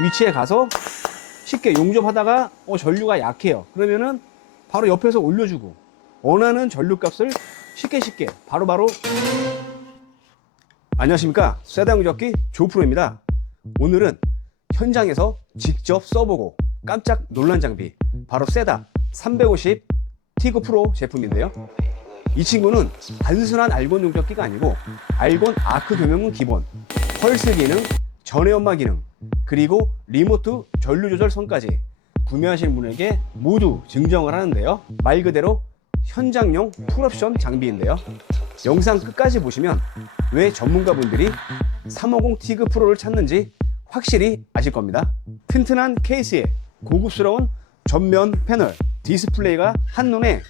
위치에 가서 쉽게 용접하다가 어, 전류가 약해요. 그러면은 바로 옆에서 올려주고 원하는 전류값을 쉽게 쉽게 바로바로 안녕하십니까 세다 용접기 조프로입니다. 오늘은 현장에서 직접 써보고 깜짝 놀란 장비 바로 세다 350 티그 프로 제품인데요. 이 친구는 단순한 알곤 용접기가 아니고 알곤 아크 교명은 기본, 펄스 기능, 전해 연마 기능, 그리고 리모트 전류 조절 선까지 구매하시는 분에게 모두 증정을 하는데요. 말 그대로 현장용 풀옵션 장비인데요. 영상 끝까지 보시면 왜 전문가분들이 350 티그 프로를 찾는지 확실히 아실 겁니다. 튼튼한 케이스에 고급스러운 전면 패널, 디스플레이가 한눈에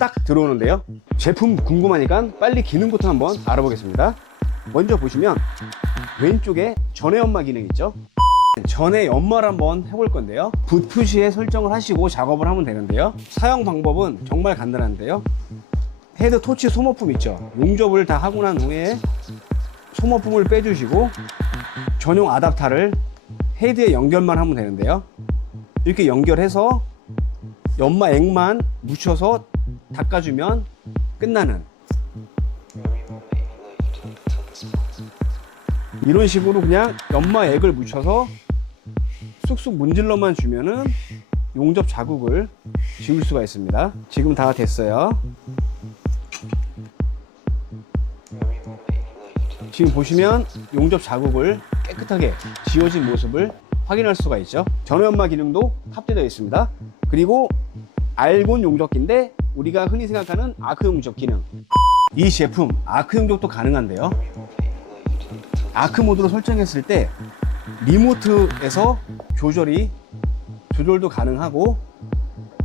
딱 들어오는데요. 제품 궁금하니까 빨리 기능부터 한번 알아보겠습니다. 먼저 보시면 왼쪽에 전해 연마 기능 있죠? 전에 연마를 한번 해볼 건데요. 붓 표시에 설정을 하시고 작업을 하면 되는데요. 사용 방법은 정말 간단한데요. 헤드 토치 소모품 있죠. 용접을 다 하고 난 후에 소모품을 빼주시고 전용 아답타를 헤드에 연결만 하면 되는데요. 이렇게 연결해서 연마 액만 묻혀서 닦아주면 끝나는 이런 식으로 그냥 연마액을 묻혀서 쑥쑥 문질러만 주면은 용접 자국을 지울 수가 있습니다. 지금 다 됐어요. 지금 보시면 용접 자국을 깨끗하게 지워진 모습을 확인할 수가 있죠. 전연마 기능도 탑재되어 있습니다. 그리고 알곤 용접기인데 우리가 흔히 생각하는 아크 용접 기능. 이 제품 아크 용접도 가능한데요. 아크 모드로 설정했을 때 리모트에서 조절이 조절도 가능하고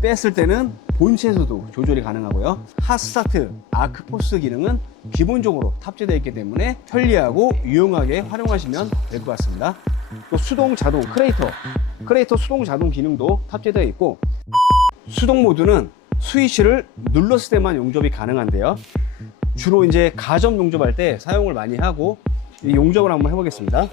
뺐을 때는 본체에서도 조절이 가능하고요. 핫스타트 아크 포스 기능은 기본적으로 탑재되어 있기 때문에 편리하고 유용하게 활용하시면 될 것 같습니다. 또 수동 자동 크레이터 크레이터 수동 자동 기능도 탑재되어 있고 수동 모드는 스위치를 눌렀을 때만 용접이 가능한데요. 주로 이제 가점 용접할 때 사용을 많이 하고 이 용접을 한번 해보겠습니다.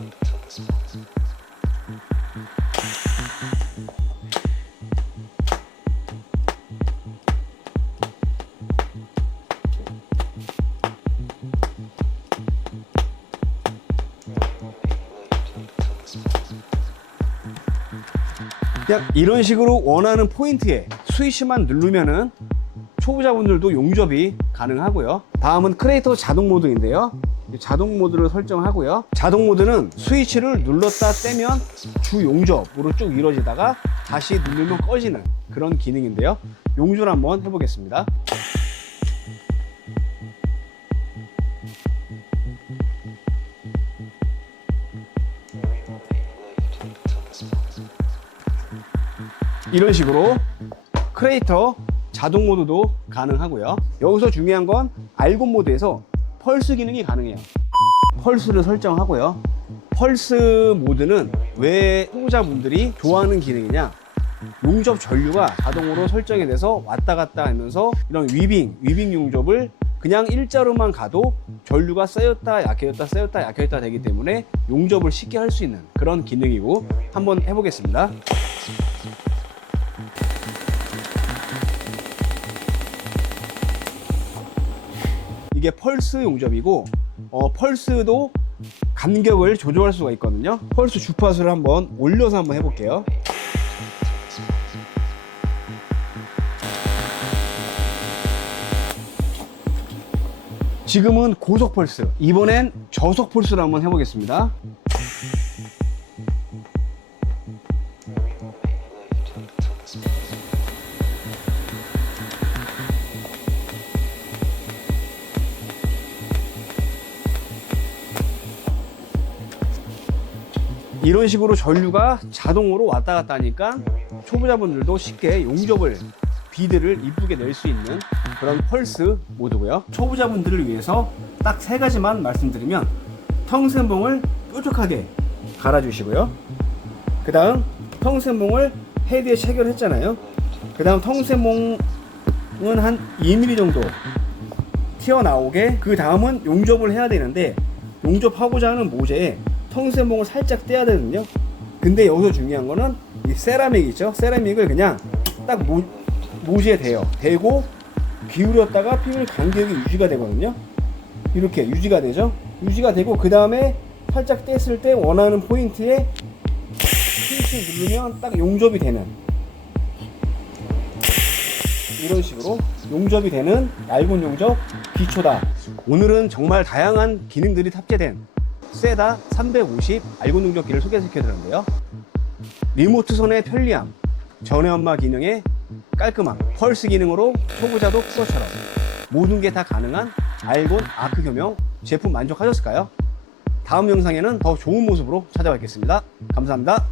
그냥 이런 식으로 원하는 포인트에 스위치만 누르면은 초보자분들도 용접이 가능하고요. 다음은 크레이터 자동 모드인데요. 이 자동 모드를 설정하고요. 자동 모드는 스위치를 눌렀다 떼면 주 용접으로 쭉 이루어지다가 다시 누르면 꺼지는 그런 기능인데요. 용접을 한번 해보겠습니다. 이런 식으로 크레이터 자동 모드도 가능하고요. 여기서 중요한 건 알곤 모드에서 펄스 기능이 가능해요. 펄스를 설정하고요. 펄스 모드는 왜 소비자분들이 좋아하는 기능이냐? 용접 전류가 자동으로 설정이 돼서 왔다 갔다 하면서 이런 위빙, 위빙 용접을 그냥 일자로만 가도 전류가 쌓였다 약해졌다 쌓였다 약해졌다 되기 때문에 용접을 쉽게 할 수 있는 그런 기능이고 한번 해보겠습니다. 이게 펄스 용접이고 어, 펄스도 간격을 조절할 수가 있거든요. 펄스 주파수를 한번 올려서 한번 해볼게요. 지금은 고속 펄스, 이번엔 저속 펄스를 한번 해보겠습니다. 이런 식으로 전류가 자동으로 왔다 갔다 하니까 초보자분들도 쉽게 용접을 비드를 이쁘게 낼 수 있는 그런 펄스 모드고요. 초보자분들을 위해서 딱 세 가지만 말씀드리면 텅센봉을 뾰족하게 갈아주시고요. 그 다음 텅센봉을 헤드에 체결했잖아요. 그 다음 텅센봉은 한 2mm 정도 튀어나오게 그 다음은 용접을 해야 되는데 용접하고자 하는 모재에 텅센봉을 살짝 떼야 되거든요. 근데 여기서 중요한 거는 이 세라믹 있죠? 세라믹을 그냥 딱 모, 못에 대요. 대고 기울였다가 피밀 간격이 유지가 되거든요. 이렇게 유지가 되죠. 유지가 되고 그 다음에 살짝 뗐을 때 원하는 포인트에 스위치 누르면 딱 용접이 되는 이런 식으로 용접이 되는 얇은 용접 기초다. 오늘은 정말 다양한 기능들이 탑재된 세다 350 알곤 용접기를 소개시켜 드렸는데요. 리모트 선의 편리함, 전해엄마 기능의 깔끔함, 펄스 기능으로 초보자도 프로처럼 모든 게 다 가능한 알곤 아크 겸용 제품 만족하셨을까요? 다음 영상에는 더 좋은 모습으로 찾아뵙겠습니다. 감사합니다.